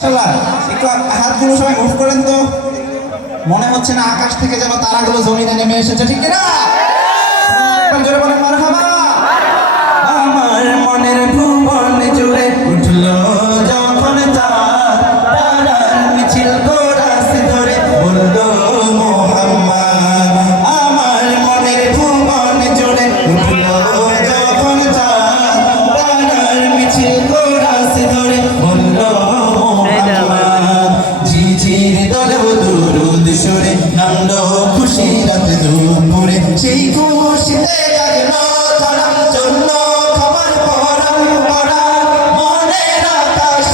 একটু হাতগুলো সবাই মুভ করেন তো। মনে হচ্ছে না আকাশ থেকে যেন তারাগুলো জমিনে নেমে এসেছে, ঠিক কিনা? জোরে বলেন মারহাবা। আমার মনের ভুবন জুড়ে উঠলো যখন তারার মিছিল কোরাস ধরে বললো মোহাম্মদ। আমার মনের ভুবন জুড়ে উঠলো যখন তারার মিছিল কোরাস ধরে বললো সুরে নামলো খুশি রাত দুপুরে, সেই খুশিতে জাগলো তারা চললো খাবার পরাম পরা মনের আকাশ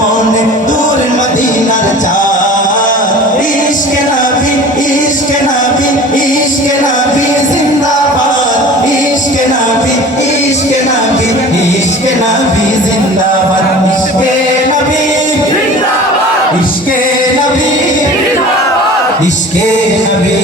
মনে দূর মদিনার চাঁদ। ইশকে নবী ইশকে নবী ইশকে নবী জিন্দাবাদ, ইশকে নবী ইশকে নবী ইশকে নবী জিন্দাবাদ, ইশকে নবী জিন্দাবাদ, ইশকে নবী ইশকে নবী